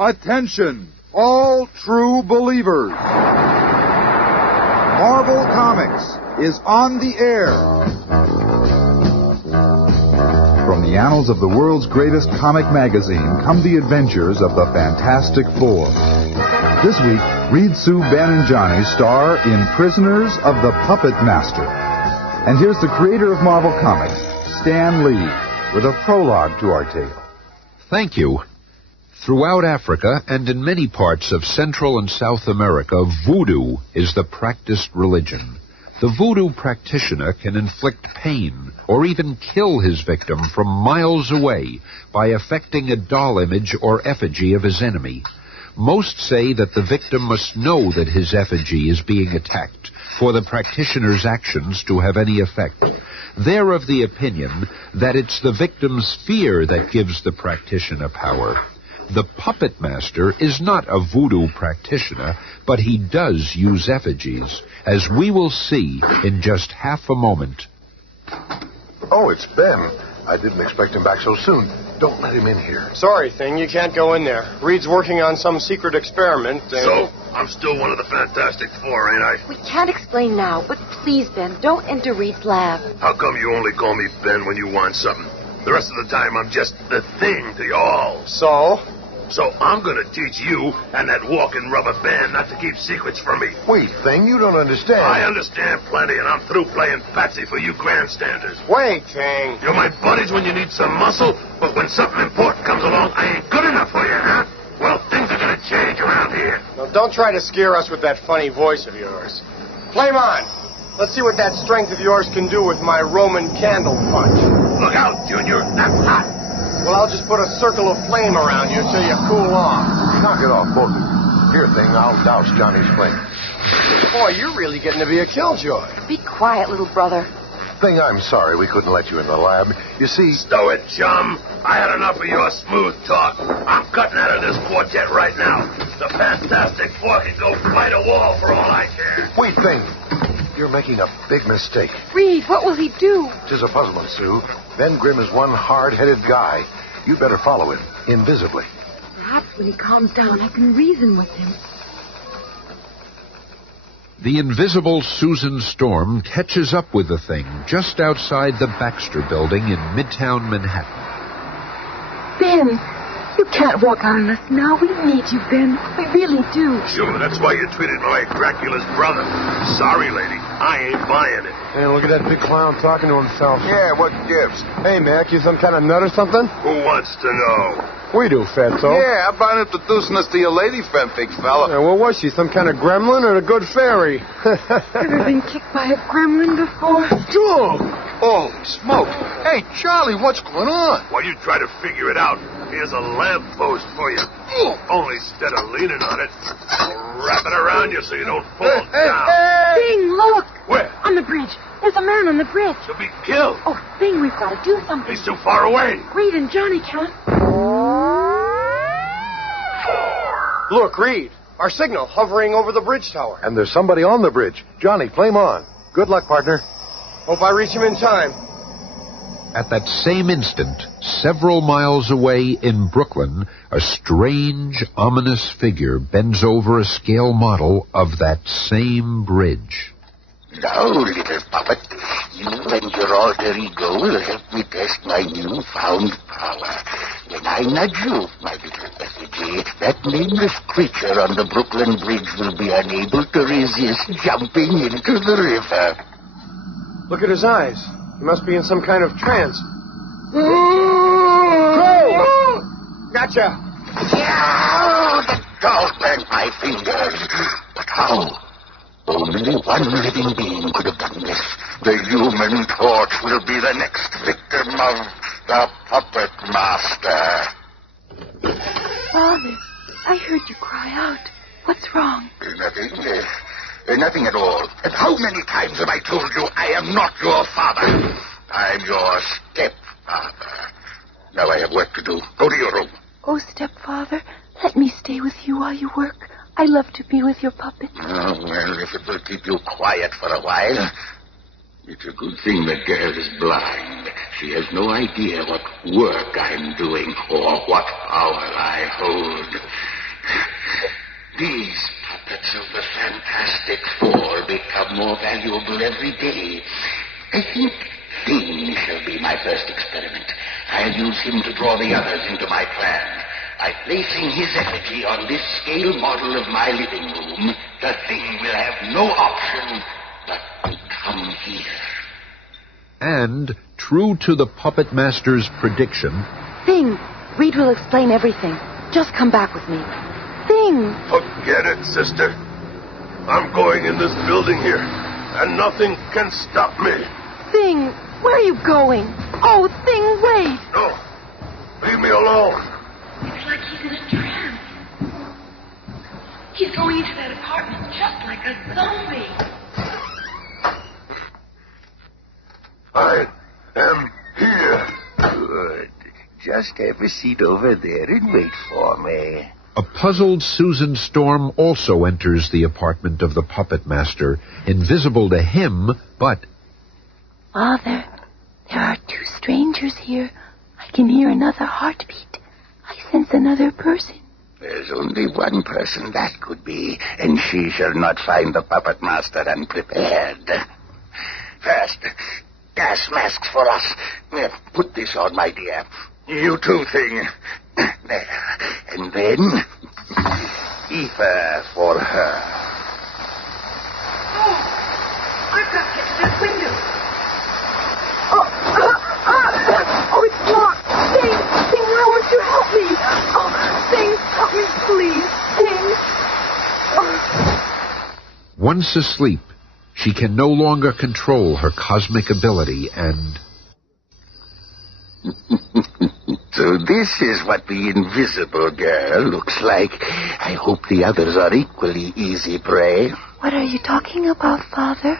Attention, all true believers. Marvel Comics is on the air. From the annals of the world's greatest comic magazine come the adventures of the Fantastic Four. This week, Reed, Sue, Ben, and Johnny star in Prisoners of the Puppetmaster. And here's the creator of Marvel Comics, Stan Lee, with a prologue to our tale. Thank you. Throughout Africa and in many parts of Central and South America, voodoo is the practiced religion. The voodoo practitioner can inflict pain or even kill his victim from miles away by affecting a doll image or effigy of his enemy. Most say that the victim must know that his effigy is being attacked for the practitioner's actions to have any effect. They're of the opinion that it's the victim's fear that gives the practitioner power. The Puppetmaster is not a voodoo practitioner, but he does use effigies, as we will see in just half a moment. Oh, it's Ben. I didn't expect him back so soon. Don't let him in here. Sorry, Thing, you can't go in there. Reed's working on some secret experiment. So, I'm still one of the Fantastic Four, ain't I? We can't explain now, but please, Ben, don't enter Reed's lab. How come you only call me Ben when you want something? The rest of the time, I'm just the Thing to y'all. So I'm gonna teach you and that walking rubber band not to keep secrets from me. Wait, Thing, you don't understand. I understand plenty, and I'm through playing patsy for you grandstanders. Wait, Thing. You're my buddies when you need some muscle, but when something important comes along, I ain't good enough for you, huh? Well, things are gonna change around here. Now, don't try to scare us with that funny voice of yours. Flame on. Let's see what that strength of yours can do with my Roman candle punch. Look out, Junior. That's hot. Well, I'll just put a circle of flame around you till you cool off. Knock it off, both of you. Here, Thing, I'll douse Johnny's flame. Boy, you're really getting to be a killjoy. Be quiet, little brother. Thing, I'm sorry we couldn't let you in the lab. You see... Stow it, chum. I had enough of your smooth talk. I'm cutting out of this quartet right now. The Fantastic Four can go fight a war for all I care. Wait, Thing. You're making a big mistake. Reed, what will he do? 'Tis a puzzlement, Sue. Ben Grimm is one hard-headed guy. You'd better follow him, invisibly. Perhaps when he calms down, I can reason with him. The invisible Susan Storm catches up with the Thing just outside the Baxter Building in Midtown Manhattan. Ben, you can't walk out on us now. We need you, Ben. We really do. Sure, that's why you treated me like Dracula's brother. Sorry, lady. I ain't buying it. Hey, look at that big clown talking to himself. Yeah, what gives? Hey, Mac, you some kind of nut or something? Who wants to know? We do, Fatso. Yeah, how about introducing us to your lady friend, big fella? Yeah, what was she, some kind of gremlin or a good fairy? Ever been kicked by a gremlin before? Sure. Oh, smoke. Hey, Charlie, what's going on? While you try to figure it out, here's a lamppost for you. Only instead of leaning on it, I'll wrap it around you so you don't fall down. Bing, look! Where? On the bridge. There's a man on the bridge. You'll be killed. Oh, Bing, we've got to do something. He's too far away. Reed and Johnny can't. Look, Reed, our signal hovering over the bridge tower. And there's somebody on the bridge. Johnny, flame on. Good luck, partner. Hope I reach him in time. At that same instant, several miles away in Brooklyn, a strange, ominous figure bends over a scale model of that same bridge. Now, little puppet, you and your alter ego will help me test my newfound power. When I nudge you, my little effigy, that nameless creature on the Brooklyn Bridge will be unable to resist jumping into the river. Look at his eyes. He must be in some kind of trance. Go! Gotcha! Yeah, the dog burned my fingers. But how? Only one living being could have done this. The Human Torch will be the next victim of the Puppetmaster. Father, I heard you cry out. What's wrong? Nothing at all. And how many times have I told you I am not your father? I'm your stepfather. Now I have work to do. Go to your room. Oh, stepfather, let me stay with you while you work. I love to be with your puppet. Oh, well, if it will keep you quiet for a while. It's a good thing the girl is blind. She has no idea what work I'm doing or what power I hold. These puppets of the Fantastic Four become more valuable every day. I think Thing shall be my first experiment. I'll use him to draw the others into my plan. By placing his effigy on this scale model of my living room, the Thing will have no option but to come here. And, true to the Puppetmaster's prediction... Thing, Reed will explain everything. Just come back with me. Thing! Forget it, sister. I'm going in this building here, and nothing can stop me. Thing, where are you going? Oh, Thing, wait! No, leave me alone. It's like he's in a trance. He's going into that apartment just like a zombie. I am here. Good. Just have a seat over there and wait for me. A puzzled Susan Storm also enters the apartment of the Puppetmaster, invisible to him, but... Father, there are two strangers here. I can hear another heartbeat. I sense another person. There's only one person that could be, and she shall not find the Puppetmaster unprepared. First, gas masks for us. Put this on, my dear. You too, Thing. There. And then, ether for her. Oh, I've got to get to this window. Oh, it's locked. Thing, why won't you help me? Oh, Thing, help me, please. Thing. Oh. Once asleep, she can no longer control her cosmic ability and... So this is what the invisible girl looks like. I hope the others are equally easy prey. What are you talking about, Father?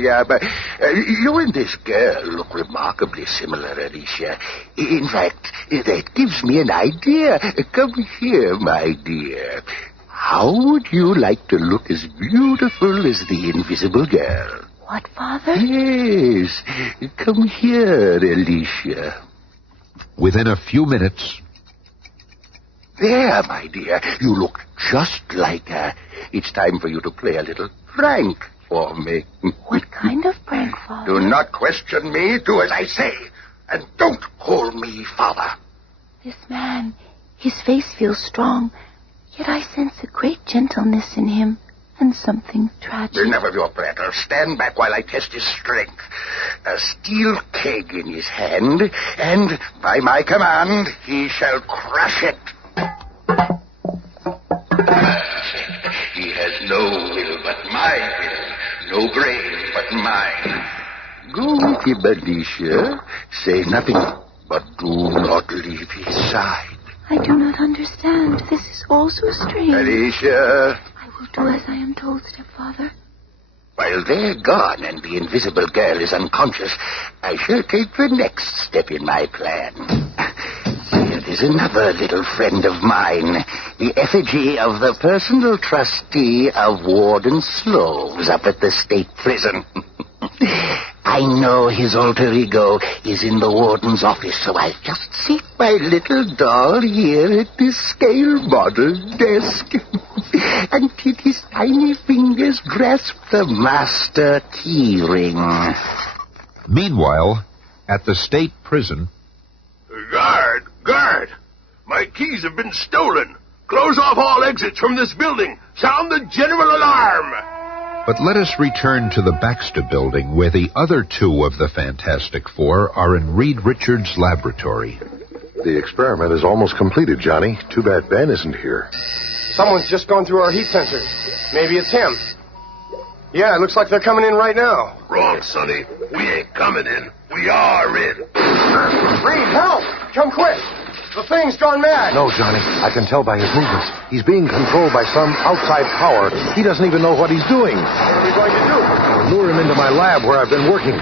Yeah, but you and this girl look remarkably similar, Alicia. In fact, that gives me an idea. Come here, my dear. How would you like to look as beautiful as the invisible girl? What, Father? Yes. Come here, Alicia. Within a few minutes... There, my dear. You look just like her. It's time for you to play a little prank for me. What kind of prank, Father? Do not question me. Do as I say. And don't call me Father. This man, his face feels strong, yet I sense a great gentleness in him and something tragic. Never your prattle. Stand back while I test his strength. A steel keg in his hand, and by my command, he shall crush it. He has no will but my will, no brain but mine. Go with him, Alicia. Say nothing, but do not leave his side. I do not understand. This is all so strange. Alicia. I will do as I am told, stepfather. While they're gone and the invisible girl is unconscious, I shall take the next step in my plan. Here is another little friend of mine, the effigy of the personal trustee of Warden Sloves up at the state prison. I know his alter ego is in the warden's office, so I'll just seat my little doll here at this scale model desk until his tiny fingers grasp the master key ring. Meanwhile, at the state prison... Guard! My keys have been stolen. Close off all exits from this building. Sound the general alarm. But let us return to the Baxter building, where the other two of the Fantastic Four are in Reed Richards' laboratory. The experiment is almost completed, Johnny. Too bad Ben isn't here. Someone's just gone through our heat sensors. Maybe it's him. Yeah, it looks like they're coming in right now. Wrong, Sonny. We ain't coming in. We are in. Reed, help! Come quick! The thing's gone mad. No, Johnny. I can tell by his movements. He's being controlled by some outside power. He doesn't even know what he's doing. What are we going to do? I'll lure him into my lab where I've been working.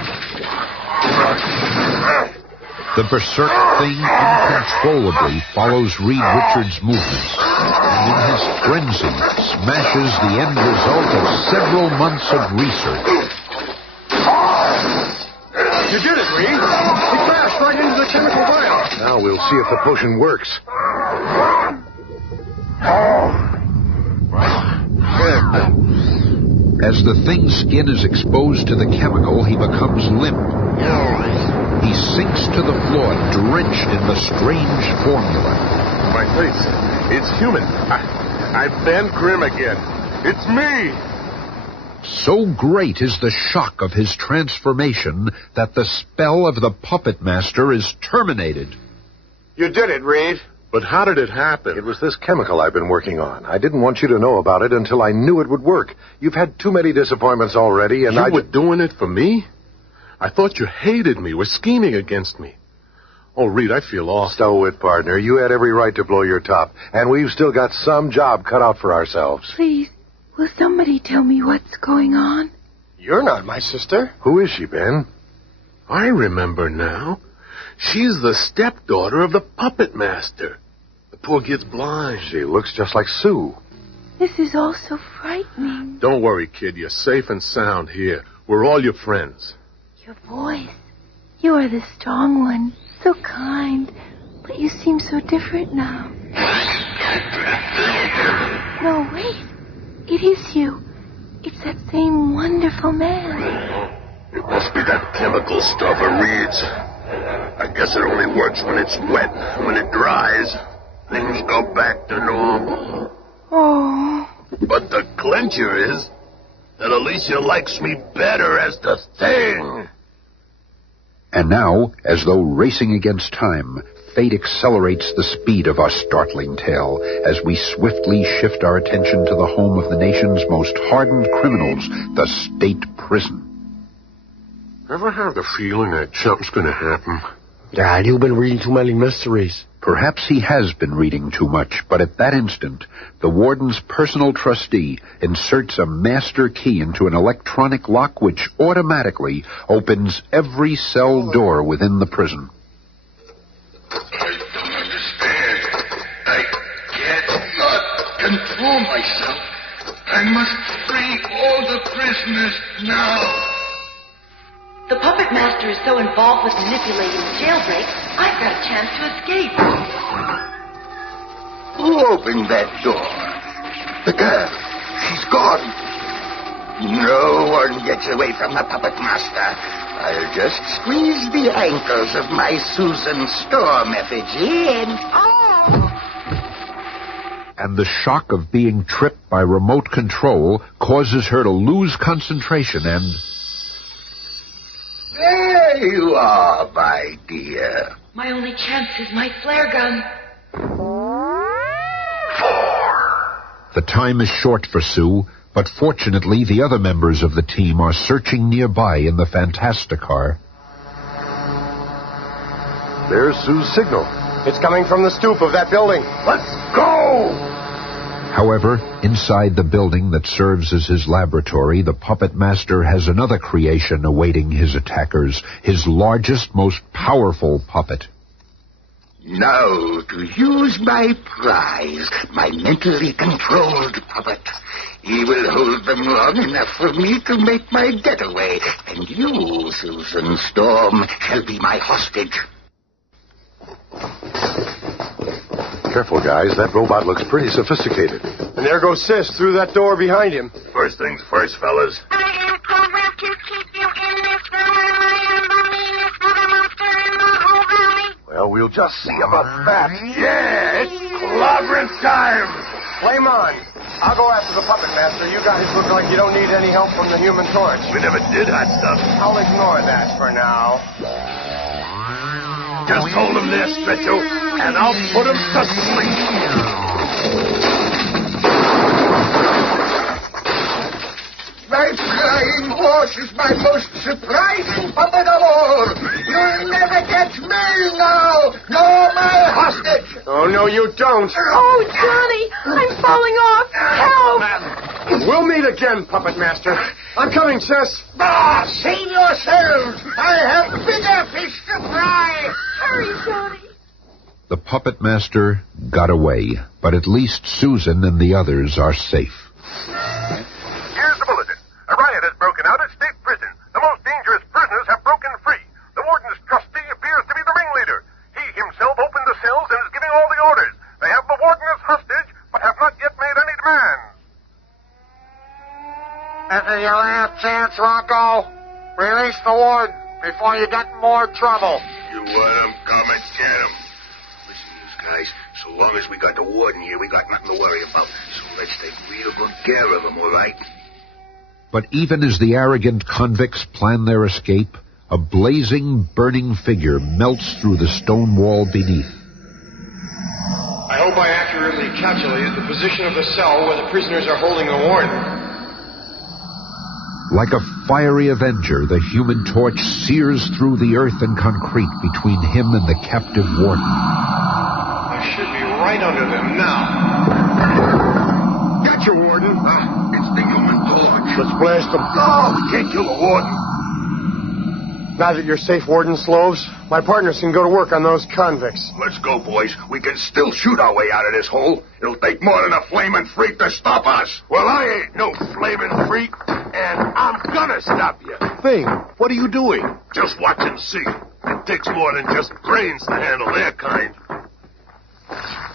The berserk thing uncontrollably follows Reed Richards' movements, and in his frenzy smashes the end result of several months of research. You did it, Reed. He crashed right into the chemical vial. Now we'll see if the potion works. As the thing's skin is exposed to the chemical, he becomes limp. He sinks to the floor, drenched in the strange formula. My face. It's human. I'm Ben Grimm again. It's me. So great is the shock of his transformation that the spell of the Puppetmaster is terminated. You did it, Reed. But how did it happen? It was this chemical I've been working on. I didn't want you to know about it until I knew it would work. You've had too many disappointments already, and You were doing it for me? I thought you hated me, were scheming against me. Oh, Reed, I feel awful. Stow it, partner. You had every right to blow your top, and we've still got some job cut out for ourselves. Please, will somebody tell me what's going on? You're not my sister. Who is she, Ben? I remember now. She's the stepdaughter of the Puppetmaster. The poor kid's blind. She looks just like Sue. This is all so frightening. Don't worry, kid. You're safe and sound here. We're all your friends. Your voice. You are the strong one. So kind. But you seem so different now. No, wait. It is you. It's that same wonderful man. It must be that chemical stuff of Reed's. I guess it only works when it's wet. When it dries, things go back to normal. Oh. But the clincher is that Alicia likes me better as the Thing. And now, as though racing against time, fate accelerates the speed of our startling tale as we swiftly shift our attention to the home of the nation's most hardened criminals, the state prison. Ever have the feeling that something's going to happen? Dad, you've been reading too many mysteries. Perhaps he has been reading too much, but at that instant, the warden's personal trustee inserts a master key into an electronic lock which automatically opens every cell door within the prison. I don't understand. I cannot control myself. I must free all the prisoners now. The Puppetmaster is so involved with manipulating the jailbreak, I've got a chance to escape. Who opened that door? The girl. She's gone. No one gets away from the Puppetmaster. I'll just squeeze the ankles of my Susan Storm effigy and... And the shock of being tripped by remote control causes her to lose concentration and... There you are, my dear. My only chance is my flare gun. The time is short for Sue, but fortunately the other members of the team are searching nearby in the Fantasticar. There's Sue's signal. It's coming from the stoop of that building. Let's go! However, inside the building that serves as his laboratory, the Puppetmaster has another creation awaiting his attackers, his largest, most powerful puppet. Now to use my prize, my mentally controlled puppet. He will hold them long enough for me to make my getaway, and you, Susan Storm, shall be my hostage. Careful, guys. That robot looks pretty sophisticated. And there goes Sis through that door behind him. First things first, fellas. I am programmed to keep you in this valley. I am the meanest Puppetmaster in the whole valley. Well, we'll just see about that. Yeah, it's clobbering time. Flame on. I'll go after the Puppetmaster. You guys look like you don't need any help from the Human Torch. We never did hot stuff. I'll ignore that for now. Just hold him there, Stretcho, and I'll put him to sleep. My flying horse is my most surprising puppet of all. You'll never catch me now, nor my hostage. Oh, no, you don't. Oh, Johnny, I'm falling off. Help! We'll meet again, Puppetmaster. I'm coming, Sis. Save yourselves. I have bigger fish to fry. Hurry, Johnny. The Puppetmaster got away, but at least Susan and the others are safe. Here's the bulletin. A riot has broken out at State Prison. The most dangerous prisoners have broken free. The warden's trustee appears to be the ringleader. He himself opened the cells and is giving all the orders. They have the warden as hostage, but have not yet made any demands. This is your last chance, Rocco. Release the warden before you get in more trouble. You let him come and get him. Listen, you guys, so long as we got the warden here, we got nothing to worry about. So let's take real good care of him, all right? But even as the arrogant convicts plan their escape, a blazing, burning figure melts through the stone wall beneath. I hope I accurately calculated the position of the cell where the prisoners are holding the warden. Like a fiery avenger, the Human Torch sears through the earth and concrete between him and the captive warden. I should be right under them now. Got your warden. It's the Human Torch. Let's blast them. No, we can't kill the warden. Now that you're safe, Warden Sloves, my partners can go to work on those convicts. Let's go, boys. We can still shoot our way out of this hole. It'll take more than a flaming freak to stop us. Well, I ain't no flaming freak, and I'm gonna stop you. Thing, what are you doing? Just watch and see. It takes more than just brains to handle their kind.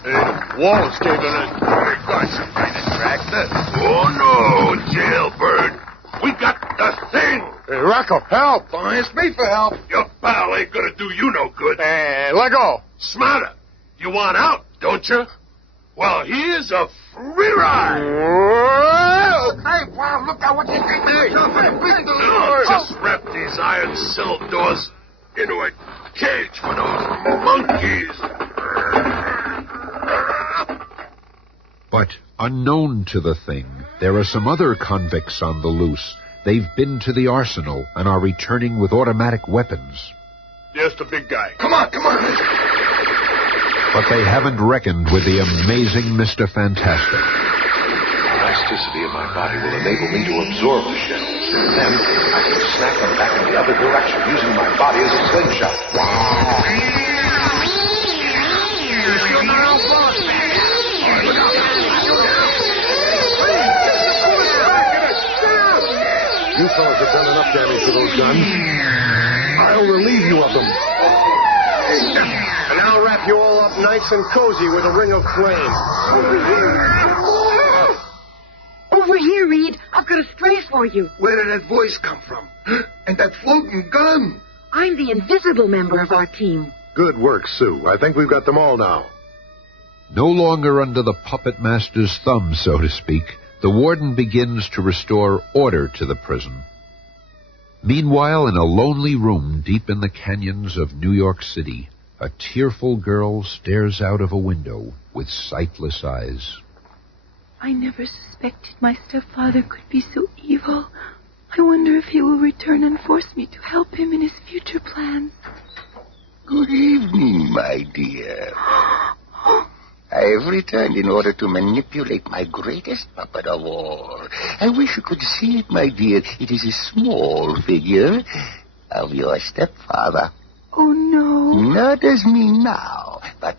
Hey, wall's caving in. We've got some kind of tractor. Oh, no, jailbird. We got the thing. Hey, Rocco, help! Don't ask me for help. Your pal ain't gonna do you no good. Hey, let go. Smarter. You want out, don't you? Well, here's a free ride. Hey, pal, look out what you think there. Just wrap these iron cell doors into a cage for those monkeys. But unknown to the thing, there are some other convicts on the loose. They've been to the arsenal and are returning with automatic weapons. There's the big guy. Come on, come on. But they haven't reckoned with the amazing Mr. Fantastic. The elasticity of my body will enable me to absorb the shells. Then I can snap them back in the other direction, using my body as a slingshot. You fellas have done enough damage to those guns. I'll relieve you of them. And I'll wrap you all up nice and cozy with a ring of flame. Over here, Reed. I've got a stray for you. Where did that voice come from? And that floating gun? I'm the invisible member of our team. Good work, Sue. I think we've got them all now. No longer under the Puppetmaster's thumb, so to speak, the warden begins to restore order to the prison. Meanwhile, in a lonely room deep in the canyons of New York City, a tearful girl stares out of a window with sightless eyes. I never suspected my stepfather could be so evil. I wonder if he will return and force me to help him in his future plans. Good evening, my dear. I have returned in order to manipulate my greatest puppet of all. I wish you could see it, my dear. It is a small figure of your stepfather. Oh, no. Not as me now, but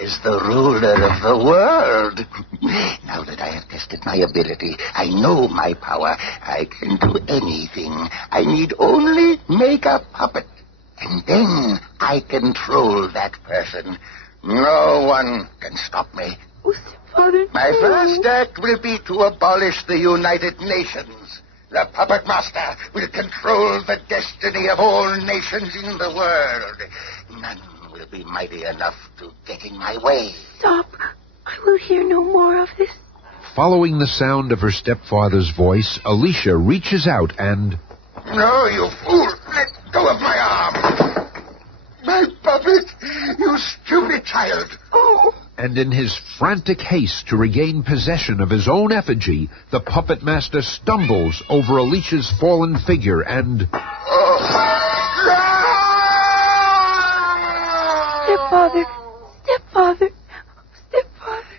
as the ruler of the world. Now that I have tested my ability, I know my power. I can do anything. I need only make a puppet. And then I control that person. No one can stop me. Oh, stepfather, My no. first act will be to abolish the United Nations. The Puppetmaster will control the destiny of all nations in the world. None will be mighty enough to get in my way. Stop. I will hear no more of this. Following the sound of her stepfather's voice, Alicia reaches out and... No, you fool! Let go of my arm! My puppet! You stupid child! Oh! And in his frantic haste to regain possession of his own effigy, the Puppetmaster stumbles over Alicia's fallen figure and... Stepfather, stepfather, stepfather.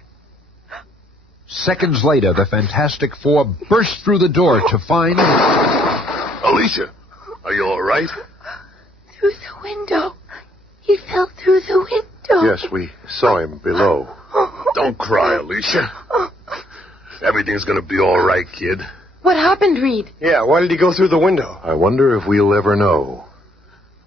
Seconds later, the Fantastic Four burst through the door to find... Alicia, are you all right? Through the window. He fell through the window. Yes, we saw him below. Don't cry, Alicia. Everything's gonna be all right, kid. What happened, Reed? Yeah, why did he go through the window? I wonder if we'll ever know.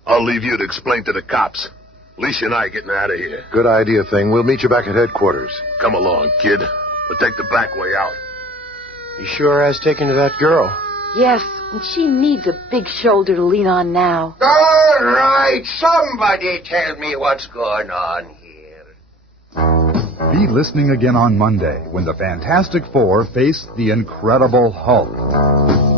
I'll leave you to explain to the cops. Alicia and I are getting out of here. Good idea, Thing. We'll meet you back at headquarters. Come along, kid. We'll take the back way out. He sure has taken to that girl. Yes, and she needs a big shoulder to lean on now. All right, somebody tell me what's going on here. Be listening again on Monday when the Fantastic Four face the Incredible Hulk.